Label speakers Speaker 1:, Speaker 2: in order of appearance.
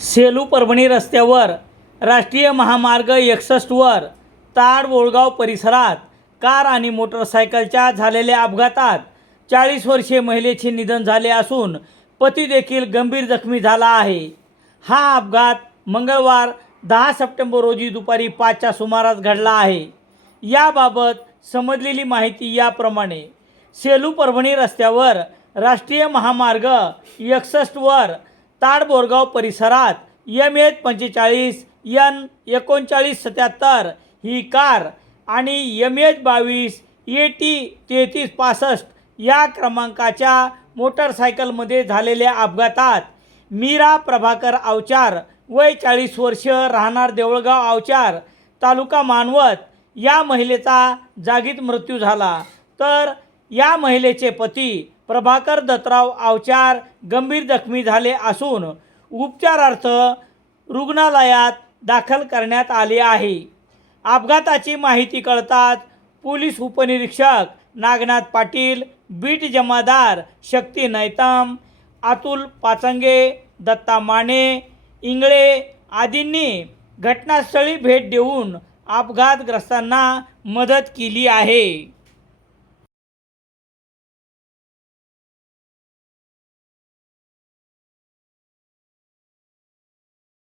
Speaker 1: सेलू परभणी रस्त्यावर राष्ट्रीय महामार्ग एकसष्टवर ताड बोळगाव परिसरात कार आणि मोटरसायकलच्या झालेल्या अपघातात चाळीस वर्षीय महिलेचे निधन झाले असून पती देखील गंभीर जखमी झाला आहे. हा अपघात मंगळवार दहा सप्टेंबर रोजी दुपारी पाचच्या सुमारास घडला आहे. याबाबत समजलेली माहिती याप्रमाणे सेलू परभणी रस्त्यावर राष्ट्रीय महामार्ग एकसष्टवर ताडबोरगाव परिसरात यम एच पंचेचाळीस यन एकोणचाळीस सत्याहत्तर ही कार आणि यम एच बावीस ए टी तेहतीस पासष्ट या क्रमांकाच्या मोटरसायकलमध्ये झालेल्या अपघातात मीरा प्रभाकर अवचार वय चाळीस वर्ष राहणार देवळगाव अवचार तालुका मानवत या महिलेचा जागीत मृत्यू झाला. तर या महिलेचे पती प्रभाकर दत्तराव आवचार गंभीर जखमी झाले असून उपचारार्थ रुग्णालयात दाखल करण्यात आले आहे. अपघाताची माहिती कळताच पोलीस उपनिरीक्षक नागनाथ पाटील बीट जमादार शक्ती नैतम अतुल पाचंगे दत्ता माने इंगळे आदींनी घटनास्थळी भेट देऊन अपघातग्रस्तांना मदत केली आहे.